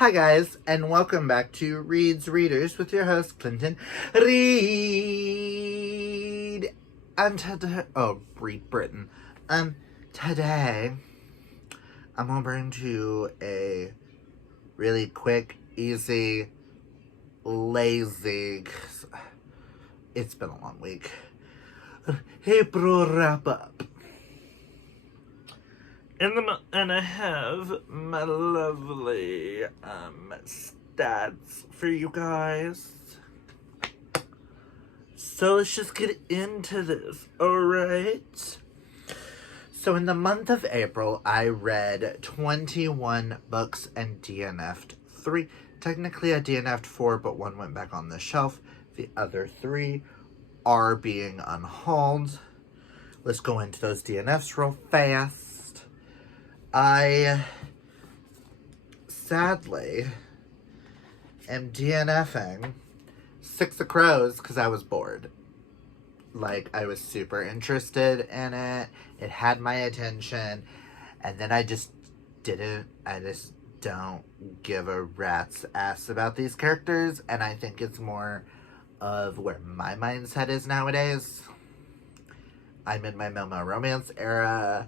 Hi guys, and welcome back to Rereads with your host, Clinton Reed. And today, Reed Britain. Today, I'm gonna bring to you a really quick, easy, lazy, it's been a long week, April wrap-up. And I have my lovely stats for you guys. So let's just get into this, alright? So in the month of April, I read 21 books and DNF'd 3. Technically I DNF'd 4, but one went back on the shelf. The other 3 are being unhauled. Let's go into those DNFs real fast. I sadly am DNFing 6 of Crows because I was bored. Like, I was super interested in it. It had my attention. And then I just don't give a rat's ass about these characters. And I think it's more of where my mindset is nowadays. I'm in my Mel romance era.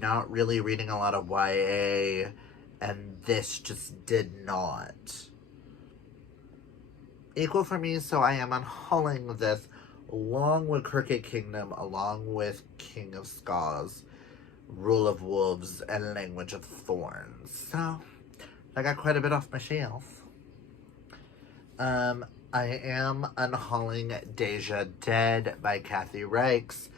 Not really reading a lot of YA, and this just did not equal for me, so I am unhauling this along with Crooked Kingdom, along with King of Scars, Rule of Wolves, and Language of Thorns. So, I got quite a bit off my shelf. I am unhauling Deja Dead by Kathy Reichs.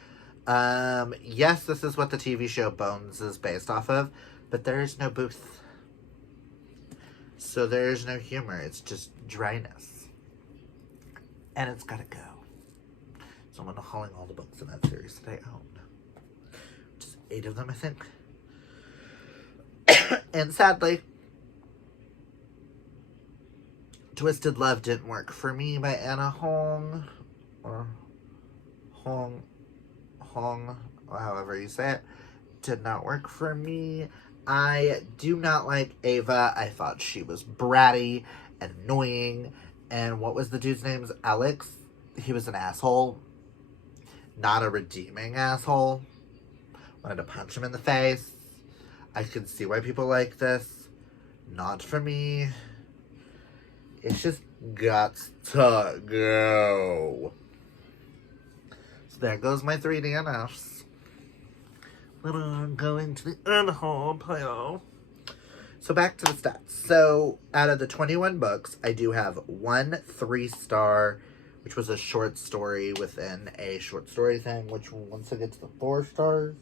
Yes, this is what the TV show Bones is based off of, but there is no Booth. So there is no humor, it's just dryness. And it's gotta go. So I'm unhauling all the books in that series that I own. Just 8 of them, I think. And sadly, Twisted Love didn't work for me by Anna Hong, or Hong, however you say it, did not work for me. I do not like Ava. I thought she was bratty and annoying. And what was the dude's name? Alex? He was an asshole. Not a redeeming asshole. Wanted to punch him in the face. I can see why people like this. Not for me. It's just got to go. So there goes my 3 DNFs. Then I'm going to the Unhaul pile. So back to the stats. So out of the 21 books, I do have 1 3-star, which was a short story within a short story thing, which once I get to the 4 stars,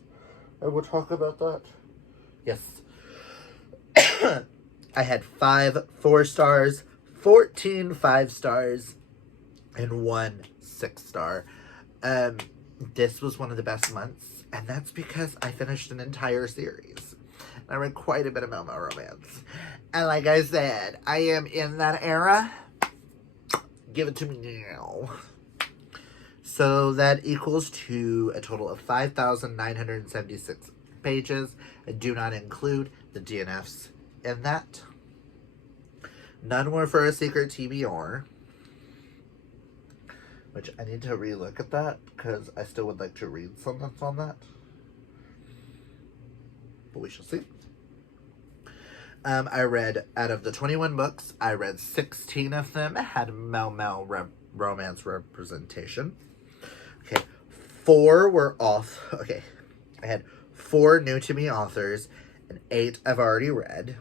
I will talk about that. Yes. I had 5 4 stars, 14 5 stars, and 1 6-star. This was one of the best months, and that's because I finished an entire series. I read quite a bit of Mel romance. And like I said, I am in that era. Give it to me now. So that equals to a total of 5,976 pages. I do not include the DNFs in that. None were for a secret TBR. Which I need to relook at that, because I still would like to read something on that. But we shall see. I read, out of the 21 books, I read 16 of them had Mel romance representation. Okay, 4 were off. Okay, I had 4 new to me authors, and 8 I've already read.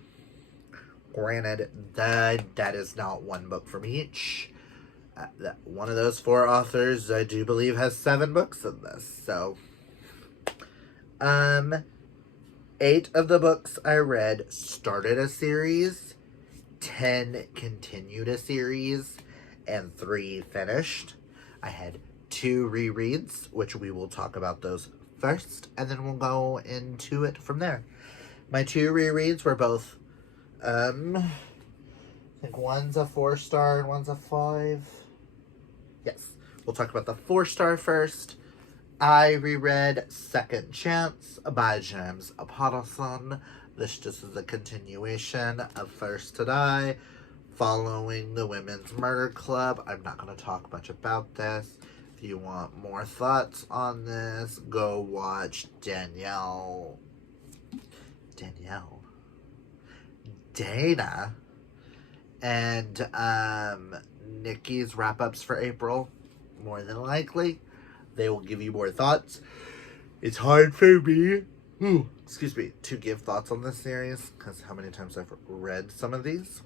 Granted, that is not one book from each. One of those 4 authors, I do believe, has 7 books in this. So, 8 of the books I read started a series, 10 continued a series, and 3 finished. I had 2 rereads, which we will talk about those first, and then we'll go into it from there. My 2 rereads were both, I think one's a 4-star and one's a 5. Yes, we'll talk about the 4-star first. I reread Second Chance by James Patterson. This just is a continuation of First to Die, following the Women's Murder Club. I'm not going to talk much about this. If you want more thoughts on this, go watch Dana and Nikki's wrap-ups for April. More than likely, they will give you more thoughts. It's hard for me, to give thoughts on this series, because how many times I've read some of these.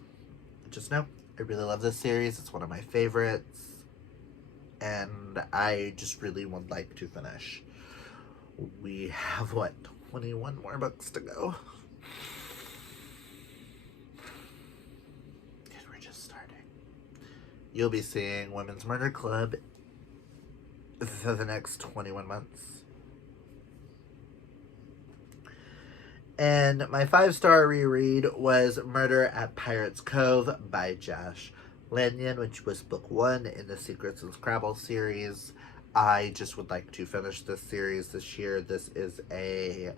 Just know, I really love this series. It's one of my favorites, and I just really would like to finish. We have, 21 more books to go. And we're just starting. You'll be seeing Women's Murder Club for the next 21 months. And my 5-star reread was Murder at Pirates Cove by Josh Lanyon, which was book 1 in the Secrets and Scrabble series. I just would like to finish this series this year. This is a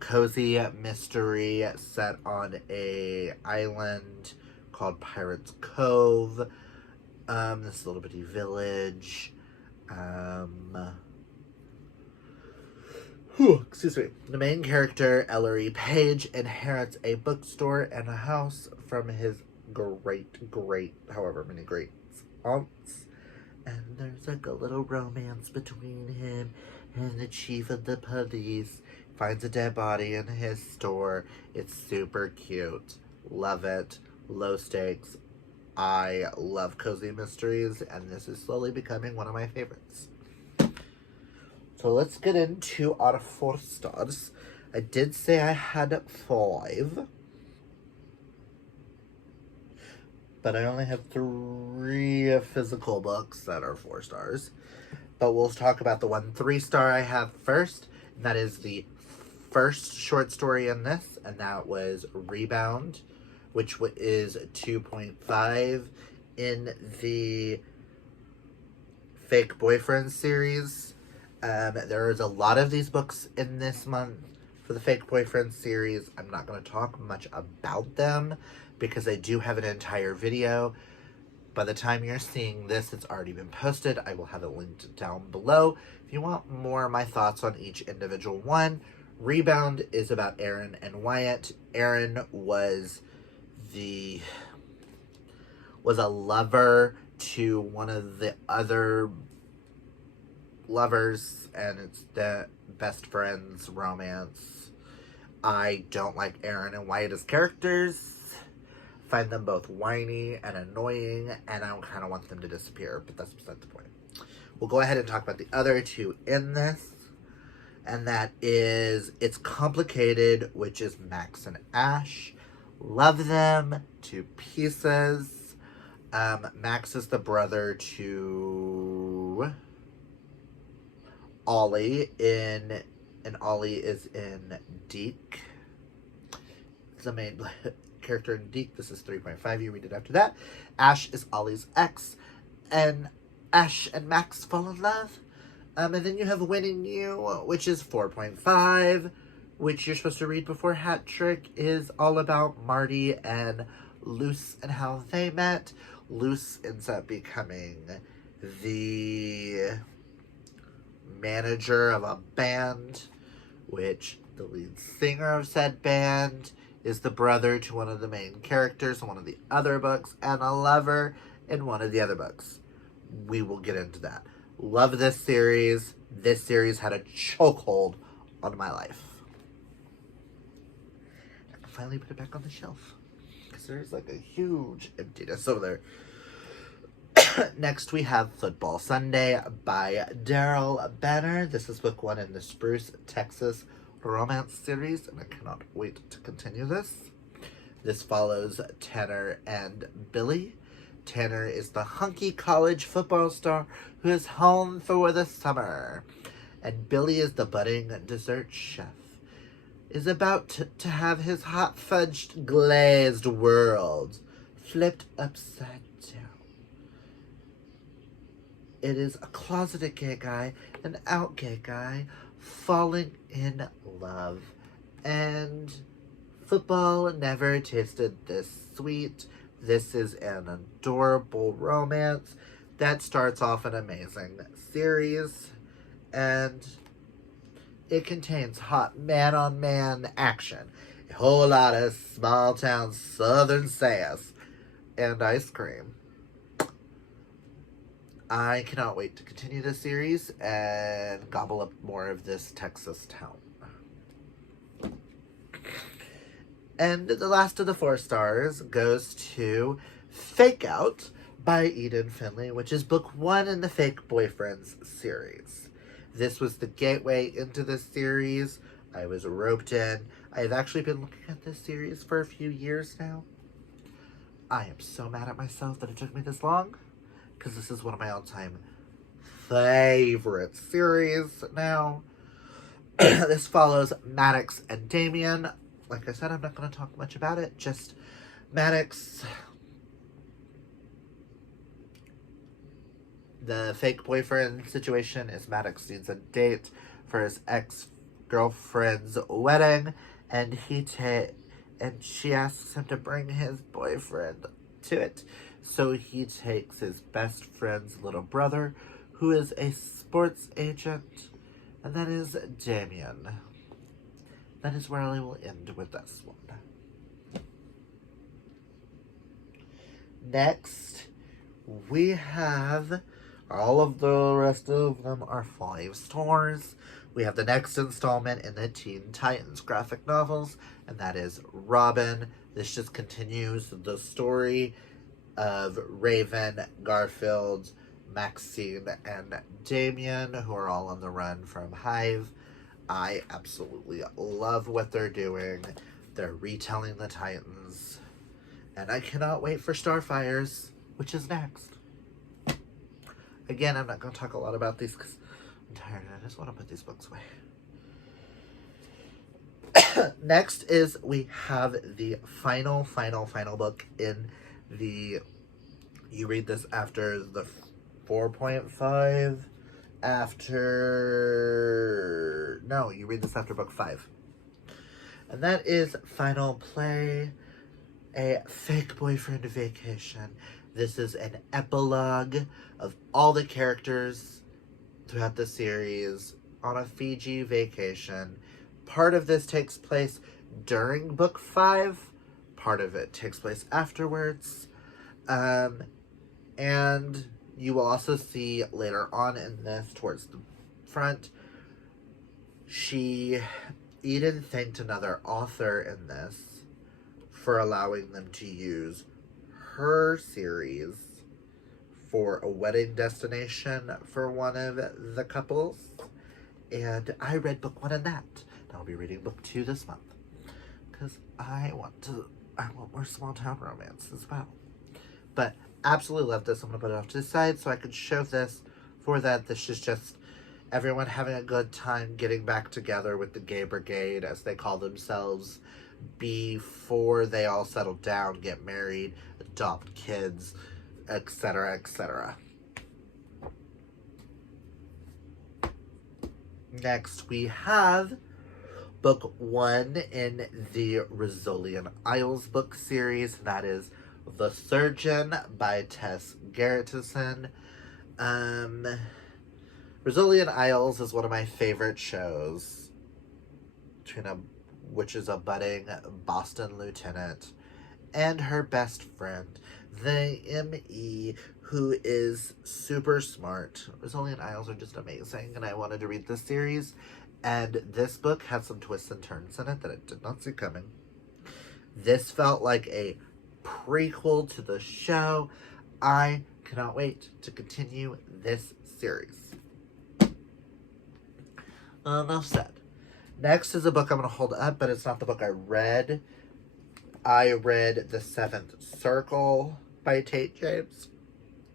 cozy mystery set on a island called Pirates Cove. This little bitty village. Excuse me. The main character, Ellery Page, inherits a bookstore and a house from his great, however many greats, aunts. And there's like a little romance between him and the chief of the police. Finds a dead body in his store. It's super cute. Love it. Low stakes. I love cozy mysteries, and this is slowly becoming one of my favorites. So let's get into our 4 stars. I did say I had 5, but I only have 3 physical books that are 4 stars. But we'll talk about the 1 3-star I have first, and that is the first short story in this, and that was Rebound, which is 2.5 in the Fake Boyfriend series. There is a lot of these books in this month for the Fake Boyfriend series. I'm not going to talk much about them because I do have an entire video. By the time you're seeing this, it's already been posted. I will have it linked down below. If you want more of my thoughts on each individual one, Rebound is about Aaron and Wyatt. Aaron was a lover to one of the other lovers, and it's the best friends romance. I don't like Aaron and Wyatt as characters. Find them both whiny and annoying, and I kind of want them to disappear, but that's beside the point. We'll go ahead and talk about the other 2 in this, and that is It's Complicated, which is Max and Ash. Love them to pieces. Max is the brother to Ollie and Ollie is in Deke. It's the main character in Deke. This is 3.5. You read it after that. Ash is Ollie's ex, and Ash and Max fall in love. And then you have Winning You, which is 4.5, which you're supposed to read before Hat Trick, is all about Marty and Luce and how they met. Luce ends up becoming the manager of a band, which the lead singer of said band is the brother to one of the main characters in one of the other books, and a lover in one of the other books. We will get into that. Love this series. This series had a chokehold on my life. I can finally put it back on the shelf, because there's like a huge emptiness over there. Next, we have Football Sunday by Daryl Banner. This is book 1 in the Spruce, Texas romance series, and I cannot wait to continue this. This follows Tanner and Billy. Tanner is the hunky college football star who is home for the summer. And Billy is the budding dessert chef. Is about to have his hot fudged glazed world flipped upside down. It is a closeted gay guy, an out gay guy, falling in love. And football never tasted this sweet. This is an adorable romance that starts off an amazing series. And it contains hot man-on-man action, a whole lot of small-town southern sass, and ice cream. I cannot wait to continue this series and gobble up more of this Texas town. And the last of the 4 stars goes to Fake Out by Eden Finley, which is book 1 in the Fake Boyfriends series. This was the gateway into this series. I was roped in. I have actually been looking at this series for a few years now. I am so mad at myself that it took me this long, because this is one of my all-time favorite series now. This follows Maddox and Damien. Like I said, I'm not going to talk much about it. Just Maddox, the fake boyfriend situation is Maddox needs a date for his ex-girlfriend's wedding, and she asks him to bring his boyfriend to it. So he takes his best friend's little brother, who is a sports agent, and that is Damien. That is where I will end with this one. Next, we have all of the rest of them are 5 stars. We have the next installment in the Teen Titans graphic novels, and that is Robin. This just continues the story of Raven, Garfield, Maxine, and Damien, who are all on the run from Hive. I absolutely love what they're doing. They're retelling the Titans. And I cannot wait for Starfires, which is next. Again, I'm not going to talk a lot about these because I'm tired and I just want to put these books away. Next is we have the final book in the... You read this after the 4.5... you read this after book 5. And that is Final Play, a fake boyfriend vacation. This is an epilogue of all the characters throughout the series on a Fiji vacation. Part of this takes place during book 5. Part of it takes place afterwards. And you will also see later on in this, towards the front, Eden thanked another author in this for allowing them to use her series for a wedding destination for one of the couples. And I read book 1 in that. And I'll be reading book 2 this month. Because I want more small town romance as well. But absolutely love this. I'm going to put it off to the side so I can show this for that. This is just everyone having a good time getting back together with the gay brigade, as they call themselves, before they all settle down, get married, adopt kids, etc., etc. Next, we have book 1 in the Rizzolian Isles book series. That is The Surgeon by Tess Gerritsen. Rizzolian Isles is one of my favorite shows, which is a budding Boston lieutenant and her best friend, the M.E., who is super smart. Rizzolian Isles are just amazing, and I wanted to read this series, and this book had some twists and turns in it that I did not see coming. This felt like a prequel to the show. I cannot wait to continue this series. Enough said. Next is a book I'm going to hold up, but it's not the book I read. I read The Seventh Circle by Tate James,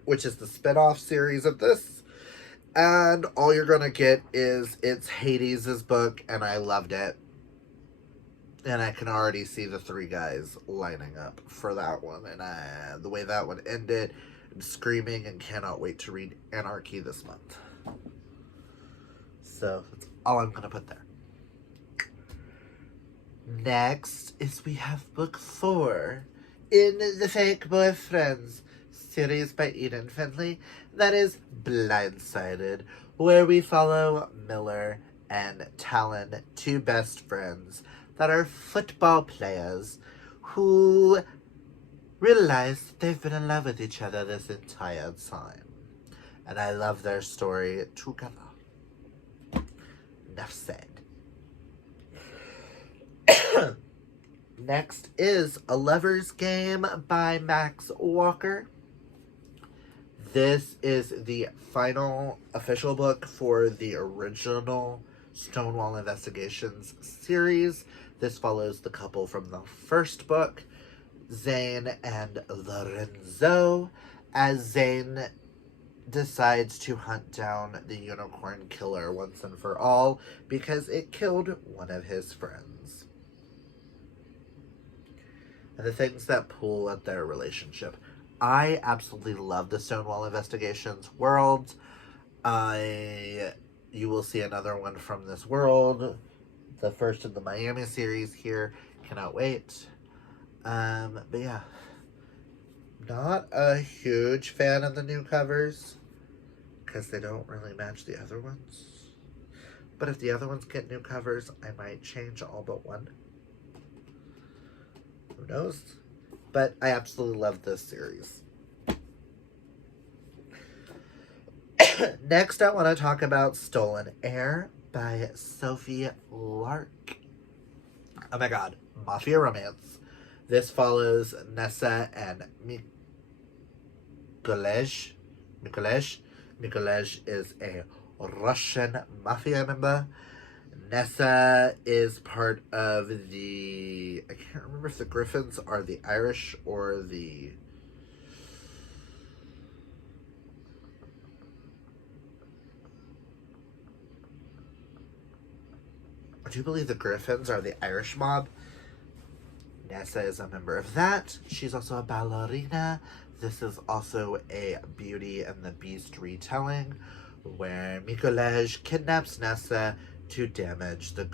which is the spin-off series of this. And all you're going to get is it's Hades' book, and I loved it. And I can already see the 3 guys lining up for that one. And the way that one ended, I'm screaming and cannot wait to read Anarchy this month. So that's all I'm going to put there. Next is we have book 4 in the Fake Boyfriends series by Eden Finley. That is Blindsided, where we follow Miller and Talon, 2 best friends that are football players who realize they've been in love with each other this entire time. And I love their story together. Enough said. Next is A Lover's Game by Max Walker. This is the final official book for the original Stonewall Investigations series. This follows the couple from the first book, Zane and Lorenzo, as Zane decides to hunt down the unicorn killer once and for all because it killed one of his friends. And the things that pull at their relationship. I absolutely love the Stonewall Investigations world. You will see another one from this world. The first in the Miami series here. Cannot wait. But yeah. Not a huge fan of the new covers, because they don't really match the other ones. But if the other ones get new covers, I might change all but one. Who knows? But I absolutely love this series. Next, I want to talk about Stolen Air by Sophie Lark. Oh my god, Mafia Romance. This follows Nessa and Mikolej. Mikolej is a Russian mafia member. Nessa is part of the... I can't remember if the Griffins are the Irish or the... I do believe the Griffins are the Irish mob. Nessa is a member of that. She's also a ballerina. This is also a Beauty and the Beast retelling where Mikolej kidnaps Nessa to damage the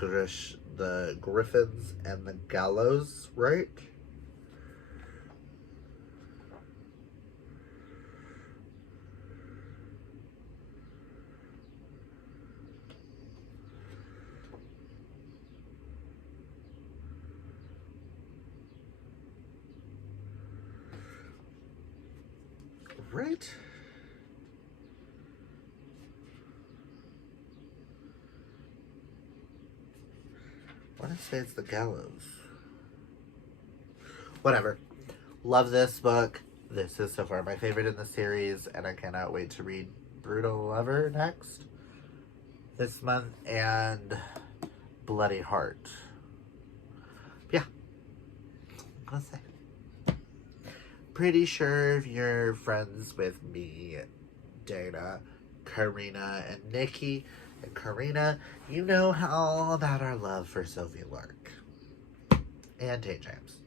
Griffins and the gallows, right? Right? I want to say it's the gallows. Whatever. Love this book. This is so far my favorite in the series, and I cannot wait to read Brutal Lover next this month and Bloody Heart. Yeah. I'm gonna say. Pretty sure if you're friends with me, Dana, Karina, and Nikki, and Karina, you know all about our love for Sophie Lark and Tate James.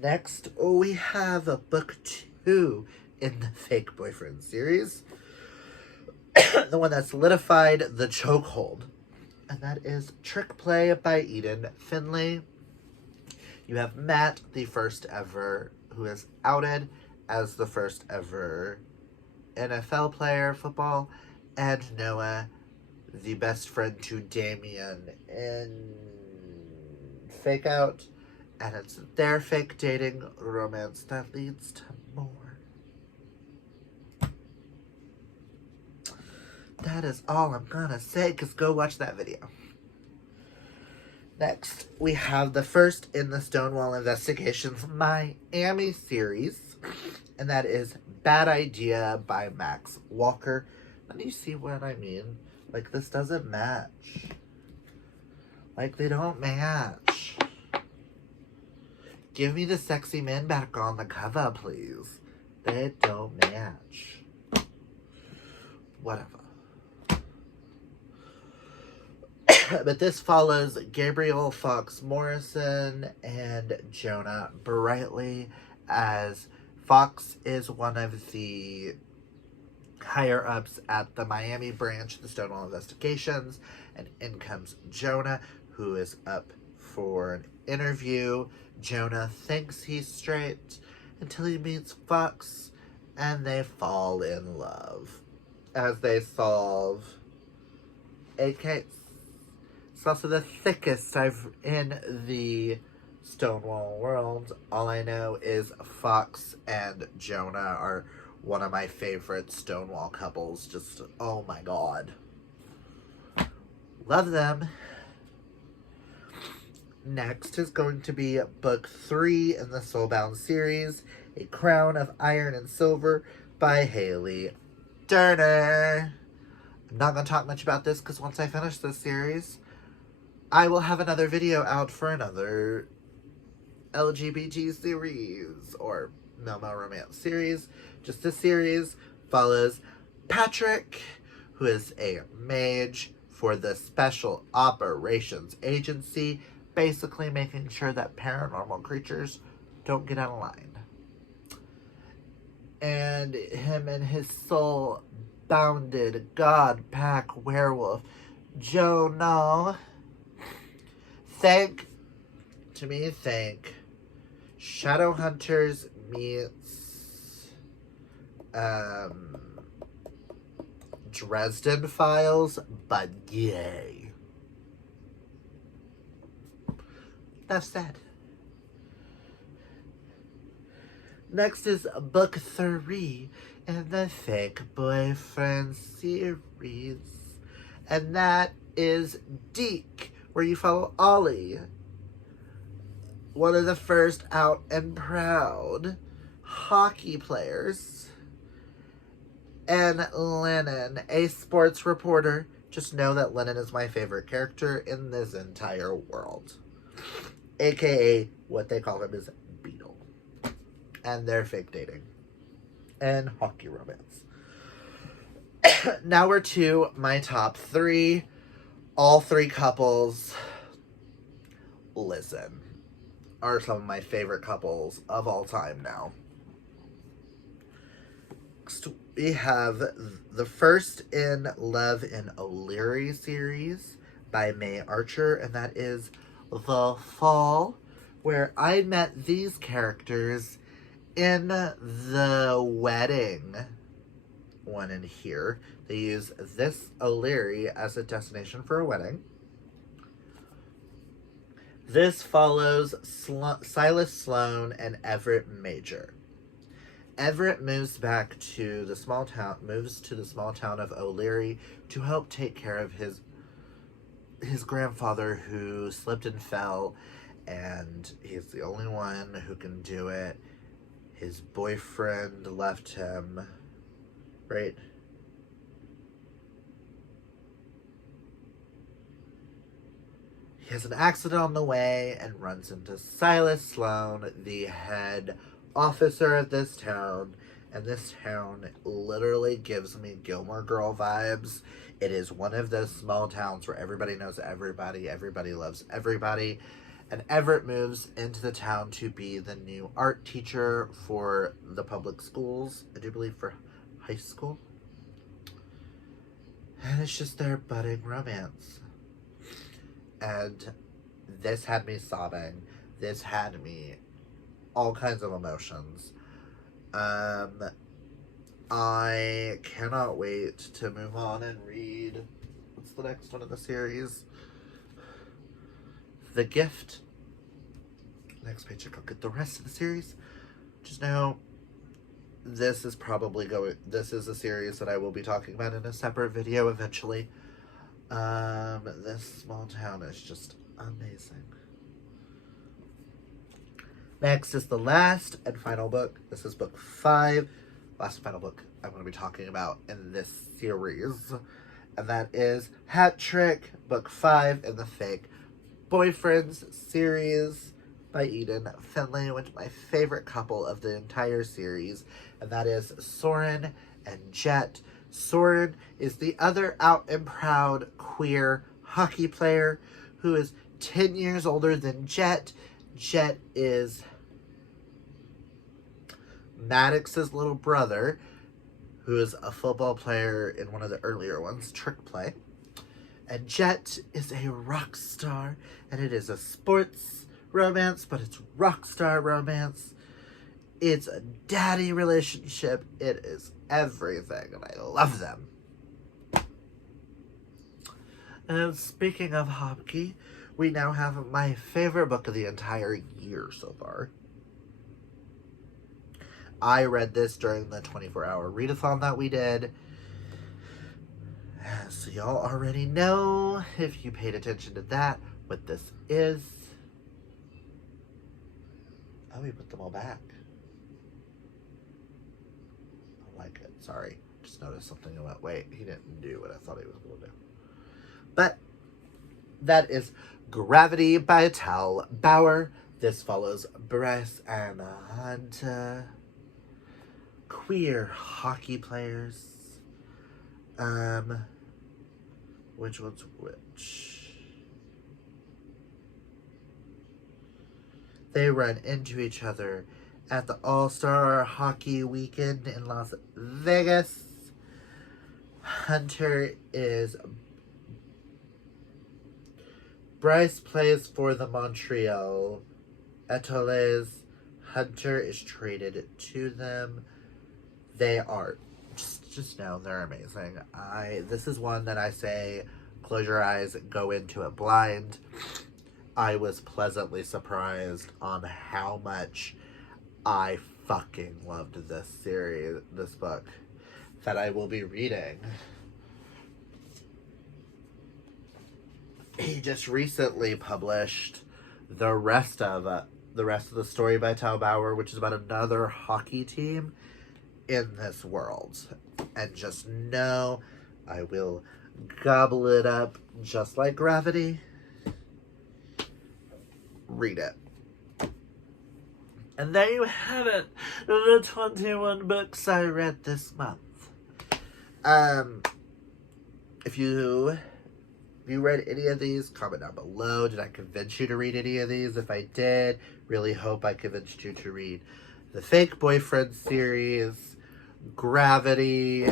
Next, we have a book 2 in the Fake Boyfriend series. The one that solidified the chokehold. And that is Trick Play by Eden Finley. You have Matt, the first ever, who is outed as the first ever NFL player, football, and Noah, the best friend to Damien in Fake Out. And it's their fake dating romance that leads to more. That is all I'm gonna say, because go watch that video. Next, we have the first in the Stonewall Investigations Miami series, and that is Bad Idea by Max Walker. Now, do you see what I mean? Like, this doesn't match. Like, they don't match. Give me the sexy men back on the cover, please. They don't match. Whatever. But this follows Gabriel Fox Morrison and Jonah Brightly as Fox is one of the higher ups at the Miami branch of the Stonewall Investigations, and in comes Jonah, who is up for an interview. Jonah thinks he's straight until he meets Fox, and they fall in love as they solve a case. It's also the thickest I've in the Stonewall world. All I know is Fox and Jonah are one of my favorite Stonewall couples. Just, oh my god. Love them. Next is going to be book 3 in the Soulbound series, A Crown of Iron and Silver by Haley Turner. I'm not going to talk much about this because once I finish this series, I will have another video out for another LGBT series or Male romance series. Just this series follows Patrick, who is a mage for the Special Operations Agency, basically making sure that paranormal creatures don't get out of line. And him and his soul-bounded god pack werewolf, Jonah. Thank Shadowhunters meets Dresden Files, but yay. Enough said. Next is book 3 in the Fake Boyfriend series, and that is Deke, where you follow Ollie, one of the first out and proud hockey players, and Lennon, a sports reporter. Just know that Lennon is my favorite character in this entire world. AKA, what they call him is Beetle. And they're fake dating. And hockey romance. Now we're to my top 3. All 3 couples, listen, are some of my favorite couples of all time now. Next, we have the First in Love in O'Leary series by May Archer, and that is The Fall, where I met these characters in the wedding one in here. They use this O'Leary as a destination for a wedding. This follows Silas Sloan and Everett Major. Everett moves to the small town of O'Leary to help take care of his grandfather who slipped and fell, and he's the only one who can do it. His boyfriend left him, right? He has an accident on the way and runs into Silas Sloan, the head officer of this town. And this town literally gives me Gilmore Girl vibes. It is one of those small towns where everybody knows everybody, everybody loves everybody. And Everett moves into the town to be the new art teacher for the public schools. I do believe for high school. And it's just their budding romance. And this had me sobbing. This had me all kinds of emotions. I cannot wait to move on and read, what's the next one in the series? The Gift. Next paycheck, I'll get the rest of the series. Just know, this is a series that I will be talking about in a separate video eventually. This small town is just amazing. Next is the last and final book. This is book 5. Last and final book I'm going to be talking about in this series. And that is Hat Trick, book 5 in the Fake Boyfriends series by Eden Finley, which is my favorite couple of the entire series. And that is Soren and Jet. Soren is the other out and proud queer hockey player who is 10 years older than Jet. Jet is Maddox's little brother, who is a football player in one of the earlier ones, Trick Play. And Jet is a rock star, and it is a sports romance, but it's rock star romance. It's a daddy relationship. It is everything, and I love them. And speaking of Hopkey, we now have my favorite book of the entire year so far. I read this during the 24-hour readathon that we did. So y'all already know, if you paid attention to that, what this is. Oh, we put them all back. I like it. Sorry. Just noticed something and went, wait, he didn't do what I thought he was going to do. But that is Gravity by Tal Bauer. This follows Bryce and Hunter, queer hockey players. Which one's which? They run into each other at the All-Star Hockey Weekend in Las Vegas. Hunter is... Bryce plays for the Montreal Etoiles. Hunter is traded to them. They are... Just know they're amazing. This is one that I say, close your eyes, go into it blind. I was pleasantly surprised on how much I fucking loved this series, this book that I will be reading. He just recently published the rest of the story by Tal Bauer, which is about another hockey team in this world. And just know I will gobble it up just like Gravity. Read it. And there you have it. The 21 books I read this month. If you read any of these, comment down below. Did I convince you to read any of these? If I did, really hope I convinced you to read the Fake Boyfriend series, Gravity,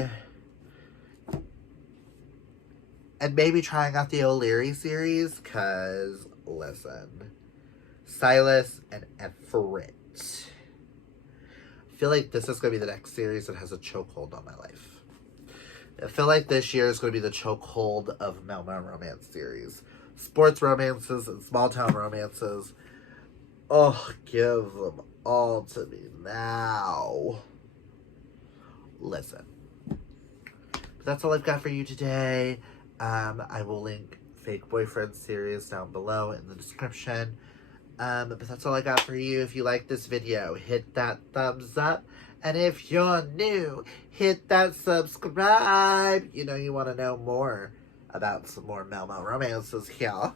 and maybe trying out the O'Leary series, because, listen, Silas and Everett. I feel like this is going to be the next series that has a chokehold on my life. I feel like this year is going to be the chokehold of Melbourne romance series. Sports romances and small town romances. Oh, give them all to me now. Listen. But that's all I've got for you today. I will link Fake Boyfriend series down below in the description. But that's all I got for you. If you like this video, hit that thumbs up. And if you're new, hit that subscribe. You know you want to know more about some more Melmel romances here,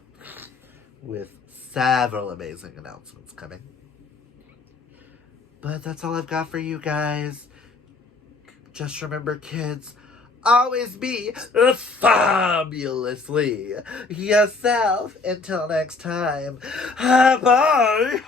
with several amazing announcements coming. But that's all I've got for you guys. Just remember, kids, always be fabulously yourself. Until next time, bye.